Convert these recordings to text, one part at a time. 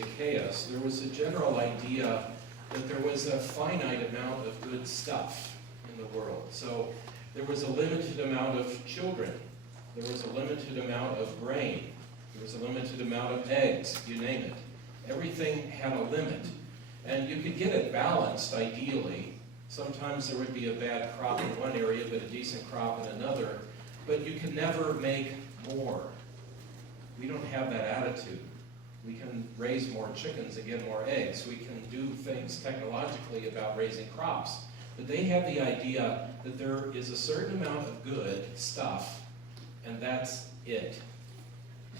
Zacchaeus, there was a general idea that there was a finite amount of good stuff in the world. So there was a limited amount of children. There was a limited amount of grain. There was a limited amount of eggs, you name it. Everything had a limit. And you could get it balanced, ideally. Sometimes there would be a bad crop in one area, but a decent crop in another. But you can never make more. We don't have that attitude. We can raise more chickens and get more eggs. We can do things technologically about raising crops. But they have the idea that there is a certain amount of good stuff, and that's it.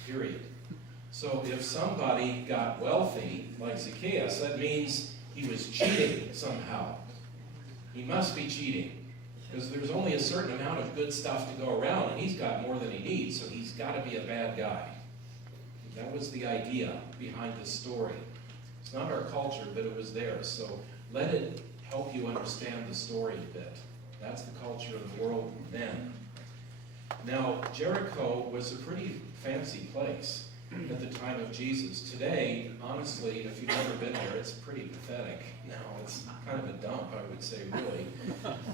Period. So if somebody got wealthy, like Zacchaeus, that means he was cheating somehow. He must be cheating, because there's only a certain amount of good stuff to go around, and he's got more than he needs, so he's got to be a bad guy. That was the idea behind this story. It's not our culture, but it was theirs. So let it help you understand the story a bit. That's the culture of the world then. Now, Jericho was a pretty fancy place at the time of Jesus. Today, honestly, if you've never been there, it's pretty pathetic. Now, it's kind of a dump, I would say, really.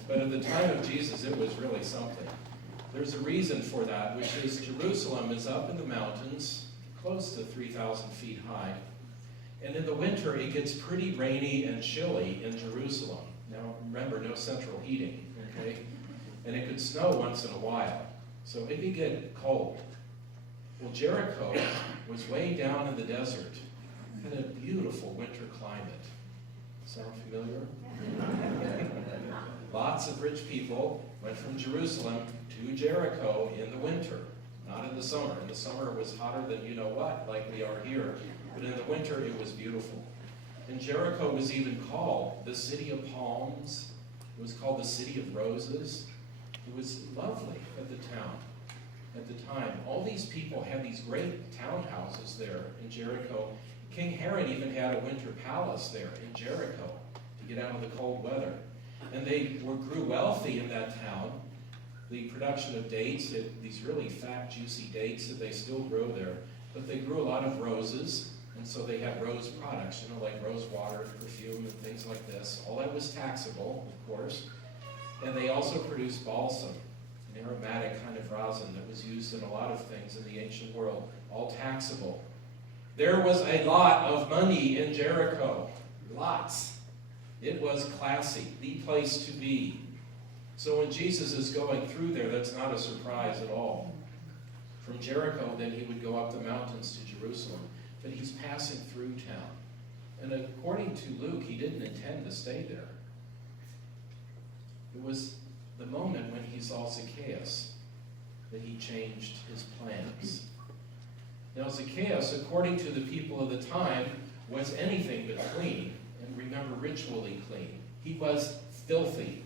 But at the time of Jesus, it was really something. There's a reason for that, which is Jerusalem is up in the mountains, close to 3,000 feet high. And in the winter, it gets pretty rainy and chilly in Jerusalem. Now, remember, no central heating, okay? And it could snow once in a while. So it could get cold. Well, Jericho was way down in the desert. Had a beautiful winter climate. Sound familiar? Lots of rich people went from Jerusalem to Jericho in the winter, not in the summer. In the summer it was hotter than you know what, like we are here. But in the winter it was beautiful. And Jericho was even called the City of Palms. It was called the City of Roses. It was lovely at the town. At the time, all these people had these great townhouses there in Jericho. King Herod even had a winter palace there in Jericho to get out of the cold weather. And they grew wealthy in that town. The production of dates, these really fat, juicy dates that they still grow there, but they grew a lot of roses, and so they had rose products, like rose water, perfume, and things like this. All that was taxable, of course. And they also produced balsam, an aromatic kind of rosin that was used in a lot of things in the ancient world, all taxable. There was a lot of money in Jericho, lots. It was classy, the place to be. So when Jesus is going through there, that's not a surprise at all. From Jericho, then he would go up the mountains to Jerusalem, but he's passing through town. And according to Luke, he didn't intend to stay there. It was the moment when he saw Zacchaeus that he changed his plans. Now Zacchaeus, according to the people of the time, was anything but clean, and remember, ritually clean. He was filthy.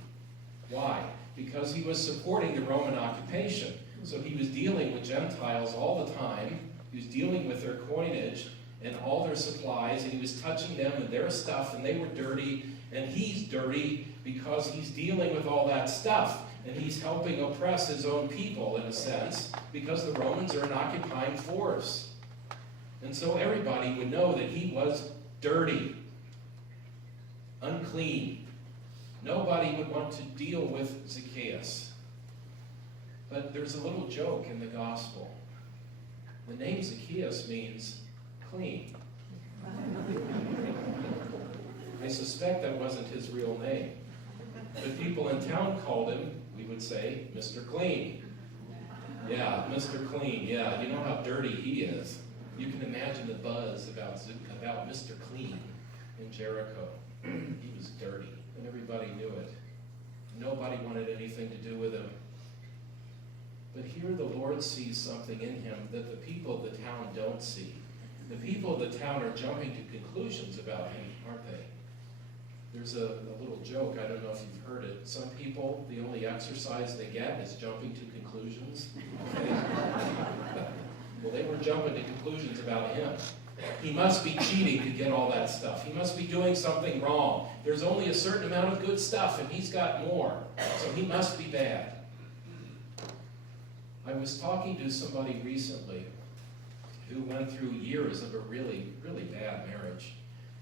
Why? Because he was supporting the Roman occupation. So he was dealing with Gentiles all the time. He was dealing with their coinage and all their supplies, and he was touching them and their stuff, and they were dirty, and he's dirty because he's dealing with all that stuff, and he's helping oppress his own people, in a sense, because the Romans are an occupying force. And so everybody would know that he was dirty, unclean. Nobody would want to deal with Zacchaeus. But there's a little joke in the gospel. The name Zacchaeus means clean. I suspect that wasn't his real name. But people in town called him, we would say, Mr. Clean. Yeah, Mr. Clean. Yeah, you know how dirty he is. You can imagine the buzz about Mr. Clean in Jericho. He was dirty, and everybody knew it. Nobody wanted anything to do with him. But here the Lord sees something in him that the people of the town don't see. The people of the town are jumping to conclusions about him, aren't they? There's a little joke, I don't know if you've heard it. Some people, the only exercise they get is jumping to conclusions. Okay? Well, they were jumping to conclusions about him. He must be cheating to get all that stuff. He must be doing something wrong. There's only a certain amount of good stuff, and he's got more. So he must be bad. I was talking to somebody recently who went through years of a really, really bad marriage.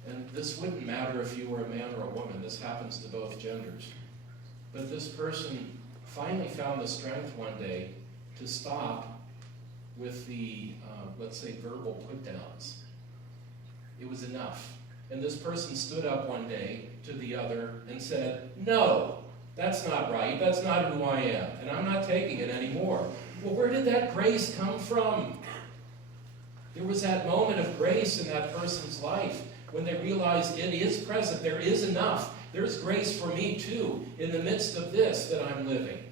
And this wouldn't matter if you were a man or a woman. This happens to both genders. But this person finally found the strength one day to stop with the, let's say, verbal put-downs. It was enough. And this person stood up one day to the other and said, "No, that's not right. That's not who I am. And I'm not taking it anymore." Well, where did that grace come from? There was that moment of grace in that person's life when they realized it is present. There is enough. There's grace for me too in the midst of this that I'm living.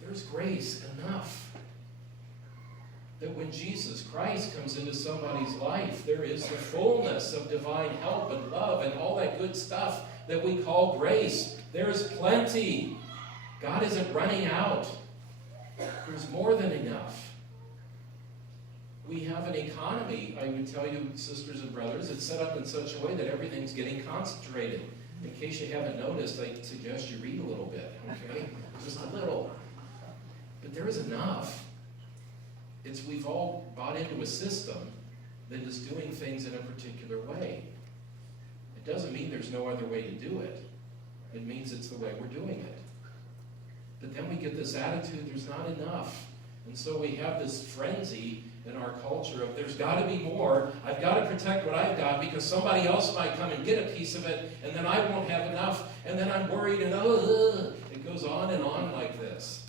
There's grace enough that when Jesus Christ comes into somebody's life, there is the fullness of divine help and love and all that good stuff that we call grace. There's plenty. God isn't running out. There's more than enough. We have an economy, I would tell you, sisters and brothers, it's set up in such a way that everything's getting concentrated. In case you haven't noticed, I suggest you read a little bit, okay? Just a little. But there is enough. We've all bought into a system that is doing things in a particular way. It doesn't mean there's no other way to do it. It means it's the way we're doing it. But then we get this attitude, there's not enough. And so we have this frenzy in our culture of there's got to be more. I've got to protect what I've got because somebody else might come and get a piece of it, and then I won't have enough, and then I'm worried, and it goes on and on like this.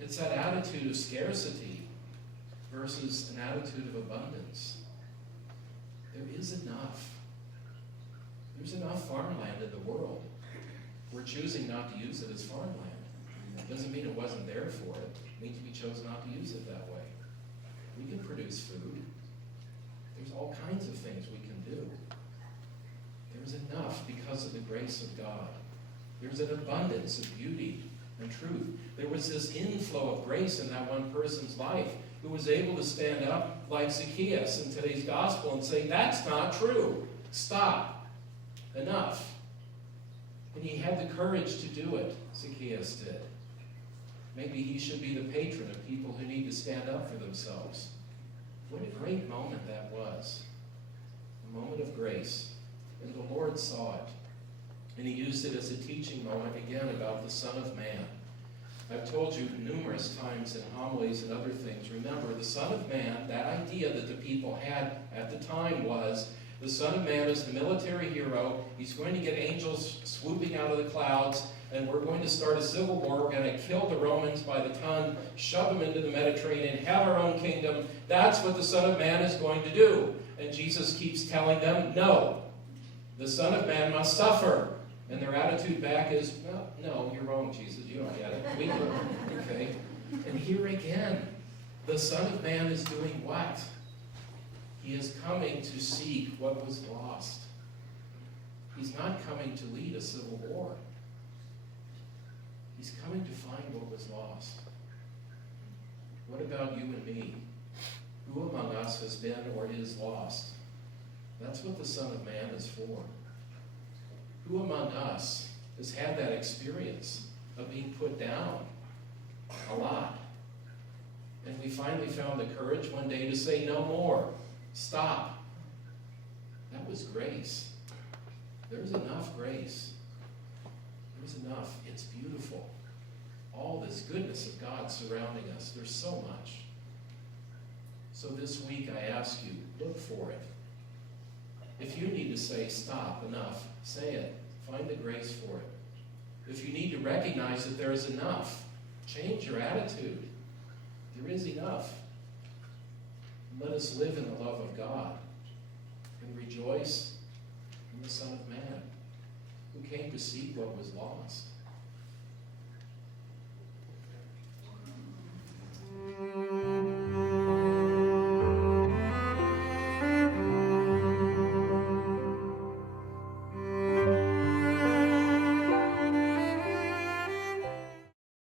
It's that attitude of scarcity versus an attitude of abundance. There is enough. There's enough farmland in the world. We're choosing not to use it as farmland. It doesn't mean it wasn't there for it. It means we chose not to use it that way. We can produce food. There's all kinds of things we can do. There's enough because of the grace of God. There's an abundance of beauty and truth. There was this inflow of grace in that one person's life who was able to stand up like Zacchaeus in today's gospel and say, "That's not true. Stop. Enough." And he had the courage to do it, Zacchaeus did. Maybe he should be the patron of people who need to stand up for themselves. What a great moment that was. A moment of grace. And the Lord saw it. And he used it as a teaching moment again about the Son of Man. I've told you numerous times in homilies and other things, remember, the Son of Man, that idea that the people had at the time was, the Son of Man is the military hero. He's going to get angels swooping out of the clouds, and we're going to start a civil war. We're going to kill the Romans by the ton, shove them into the Mediterranean, have our own kingdom. That's what the Son of Man is going to do. And Jesus keeps telling them, no, the Son of Man must suffer. And their attitude back is, well, no, you're wrong, Jesus. You don't get it. Okay. And here again, the Son of Man is doing what? He is coming to seek what was lost. He's not coming to lead a civil war. He's coming to find what was lost. What about you and me? Who among us has been or is lost? That's what the Son of Man is for. Who among us has had that experience of being put down a lot? And we finally found the courage one day to say, no more. Stop. That was grace. There's enough grace. There's enough. It's beautiful. All this goodness of God surrounding us. There's so much. So this week I ask you, look for it. If you need to say, stop, enough, say it. Find the grace for it. If you need to recognize that there is enough, change your attitude. There is enough. Let us live in the love of God and rejoice in the Son of Man who came to seek what was lost.